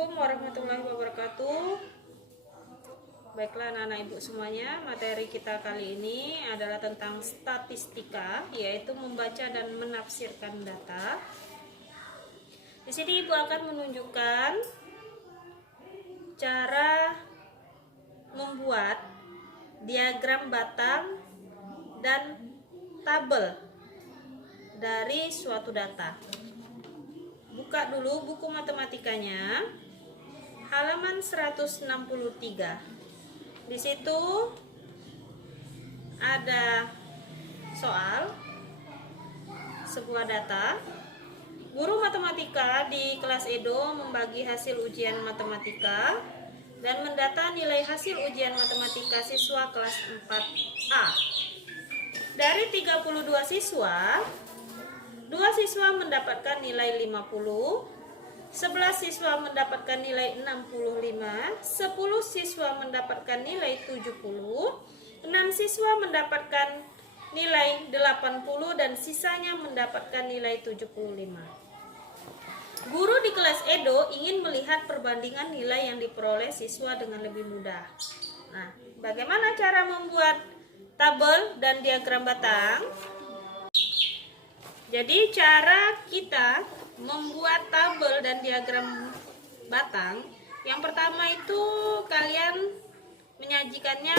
Assalamualaikum warahmatullahi wabarakatuh. Baiklah anak-anak ibu semuanya, materi kita kali ini adalah tentang statistika, yaitu membaca dan menafsirkan data. Di sini ibu akan menunjukkan cara membuat diagram batang dan tabel dari suatu data. Buka dulu buku matematikanya, halaman 163. Di situ ada soal, sebuah data. Guru matematika di kelas Edo membagi hasil ujian matematika dan mendata nilai hasil ujian matematika siswa kelas 4A. Dari 32 siswa, 2 siswa mendapatkan nilai 50, 11 siswa mendapatkan nilai 65, 10 siswa mendapatkan nilai 70, 6 siswa mendapatkan nilai 80 dan sisanya mendapatkan nilai 75. Guru di kelas Edo ingin melihat perbandingan nilai yang diperoleh siswa dengan lebih mudah. Nah, bagaimana cara membuat tabel dan diagram batang? Jadi cara kita membuat tabel dan diagram batang, yang pertama itu kalian menyajikannya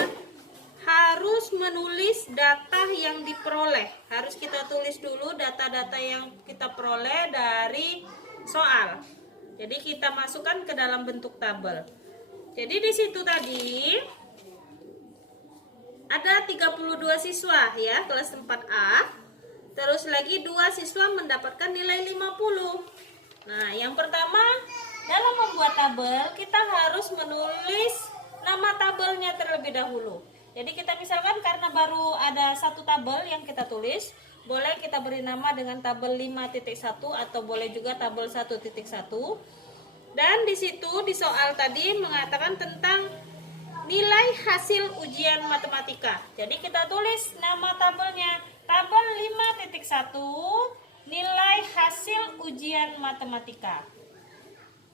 harus menulis data yang diperoleh. Harus kita tulis dulu data-data yang kita peroleh dari soal. Jadi kita masukkan ke dalam bentuk tabel. Jadi di situ tadi ada 32 siswa ya, kelas 4A. Terus lagi 2 siswa mendapatkan nilai 50. Nah, yang pertama dalam membuat tabel kita harus menulis nama tabelnya terlebih dahulu. Jadi kita misalkan karena baru ada satu tabel yang kita tulis, boleh kita beri nama dengan tabel 5.1 atau boleh juga tabel 1.1. Dan di situ di soal tadi mengatakan tentang nilai hasil ujian matematika. Jadi kita tulis nama tabelnya tabel 5.1 nilai hasil ujian matematika.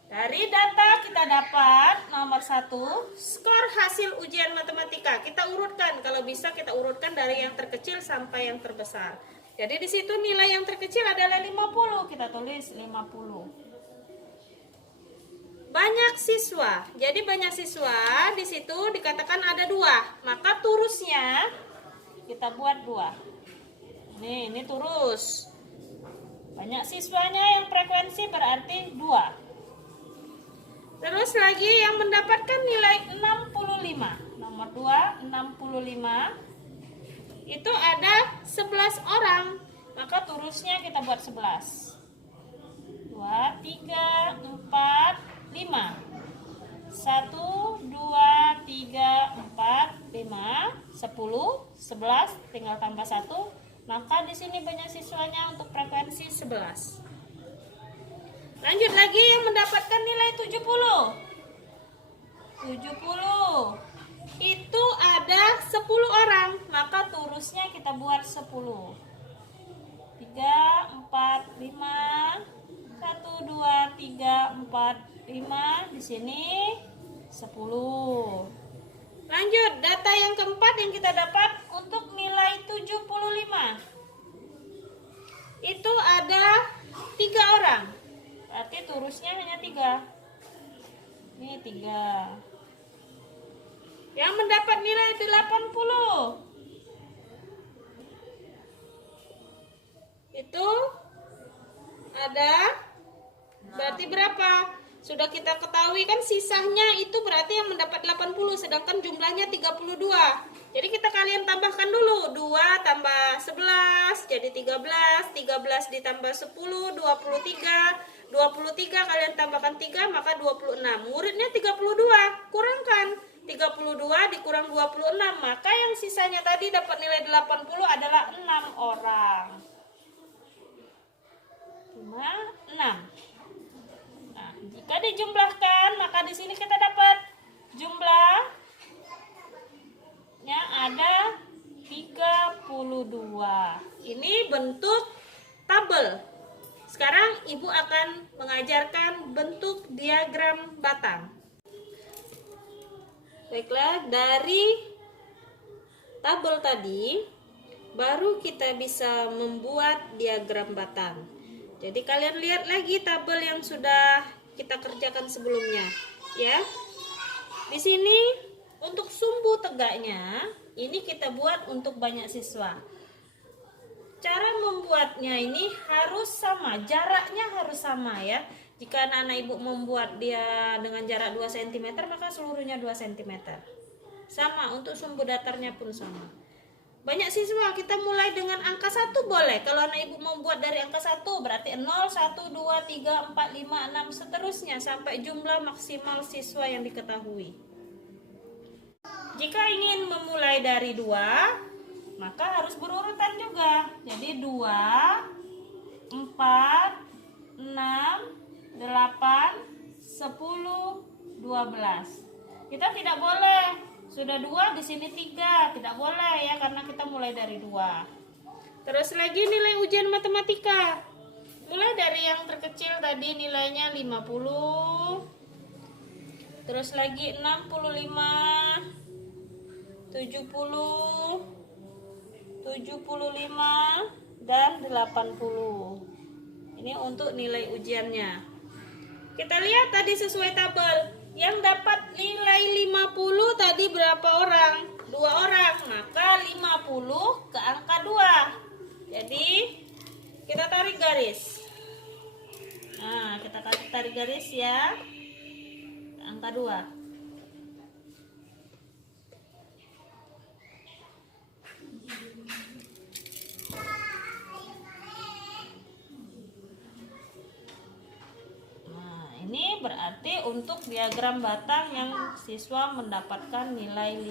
Dari data kita dapat nomor 1 skor hasil ujian matematika. Kita urutkan, kalau bisa kita urutkan dari yang terkecil sampai yang terbesar. Jadi di situ nilai yang terkecil adalah 50, kita tulis 50. Banyak siswa. Jadi banyak siswa di situ dikatakan ada 2. Maka turusnya kita buat 2. Ini turus. Banyak siswanya yang frekuensi berarti 2. Terus lagi yang mendapatkan nilai 65. Nomor 2, 65. Itu ada 11 orang. Maka turusnya kita buat 11. 2, 3, 4, 5. 1, 2, 3, 4, 5, 10, 11, tinggal tambah 1. Maka di sini banyak siswanya untuk frekuensi 11. Lanjut lagi yang mendapatkan nilai 70. 70. Itu ada 10 orang, maka turusnya kita buat 10. 3, 4, 5. 1, 2, 3, 4, 5. Di sini 10. Lanjut, data yang keempat yang kita dapat untuk nilai 75. Itu ada 3 orang. Berarti turusnya hanya 3. Ini 3. Yang mendapat nilai 80. Itu ada berarti berapa? Sudah kita ketahui kan sisanya itu berarti yang mendapat 80, sedangkan jumlahnya 32. Jadi kita kalian tambahkan dulu. 2 tambah 11 jadi 13. 13 ditambah 10, 23. 23 kalian tambahkan 3 maka 26. Muridnya 32. Kurangkan 32 dikurang 26. Maka yang sisanya tadi dapat nilai 80 adalah 6 orang. Cuma 6. Nah, jika dijumlahkan maka di sini kita dapat jumlahnya ada 32. Ini bentuk tabel. Sekarang ibu akan mengajarkan bentuk diagram batang. Baiklah, dari tabel tadi baru kita bisa membuat diagram batang. Jadi kalian lihat lagi tabel yang sudah kita kerjakan sebelumnya, ya. Di sini untuk sumbu tegaknya ini kita buat untuk banyak siswa. Cara membuatnya ini harus sama, jaraknya harus sama ya. Jika anak-anak ibu membuat dia dengan jarak 2 cm, maka seluruhnya 2 cm. Sama, untuk sumbu datarnya pun sama. Banyak siswa, kita mulai dengan angka 1 boleh. Kalau anak ibu membuat dari angka 1, berarti 0, 1, 2, 3, 4, 5, 6, seterusnya sampai jumlah maksimal siswa yang diketahui. Jika ingin memulai dari 2, maka harus berurutan juga. Jadi 2, 4, 6, 8, 10, 12. Kita tidak boleh sudah 2 di sini 3, tidak boleh ya, karena kita mulai dari 2. Terus lagi nilai ujian matematika. Mulai dari yang terkecil tadi nilainya 50. Terus lagi 65, 70, 75 dan 80. Ini untuk nilai ujiannya. Kita lihat tadi sesuai tabel. Yang dapat nilai 50 tadi berapa orang? 2 orang. Maka 50 ke angka 2. Jadi kita tarik garis. Nah, kita tarik garis ya. Ke angka 2. Ini berarti untuk diagram batang yang siswa mendapatkan nilai 50.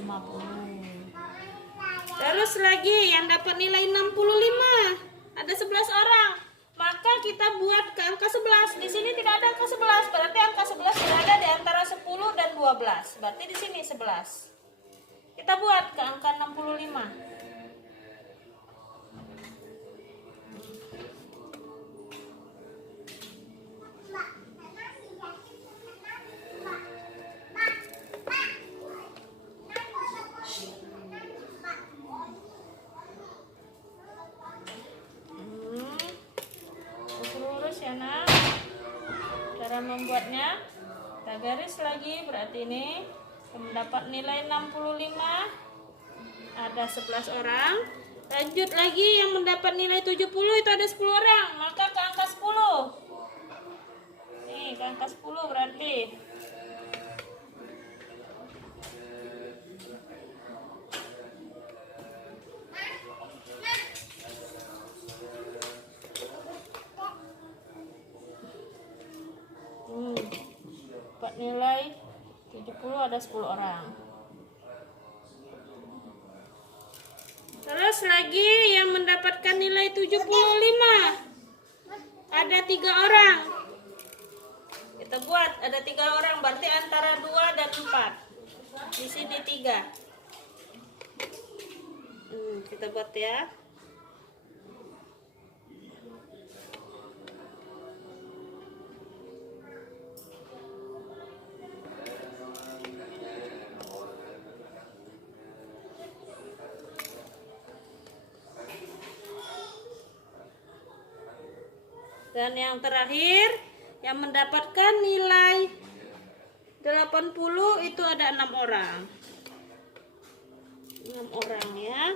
Terus lagi yang dapat nilai 65. Ada 11 orang. Maka kita buat ke angka 11. Di sini tidak ada angka 11. Berarti angka 11 berada di antara 10 dan 12. Berarti di sini 11. Kita buat ke angka 65. Cara membuatnya, kita garis lagi, berarti ini mendapat nilai 65, ada 11 orang. Lanjut lagi, yang mendapat nilai 70 itu ada 10 orang, maka ke angka 10. Nih, ke angka 10 berarti. Nilai 70 ada 10 orang. Terus lagi yang mendapatkan nilai 75 ada 3 orang. Kita buat ada 3 orang, berarti antara 2 dan 4. Di sini 3. Kita buat ya. Dan yang terakhir yang mendapatkan nilai 80 itu ada 6 orang. 6 orang ya.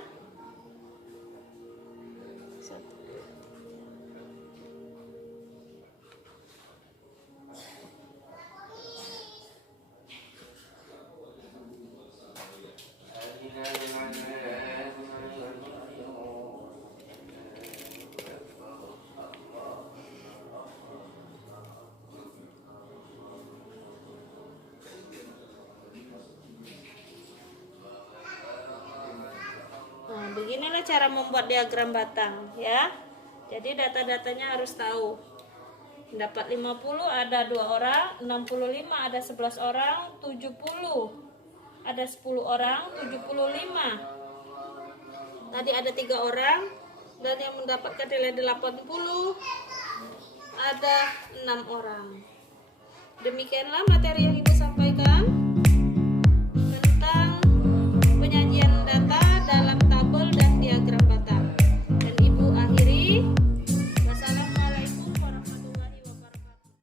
Beginilah cara membuat diagram batang ya. Jadi data-datanya harus tahu. Dapat 50 ada 2 orang, 65 ada 11 orang, 70 ada 10 orang, 75 tadi ada 3 orang, dan yang mendapatkan nilai 80 ada 6 orang. Demikianlah materi yang Ibu sampaikan.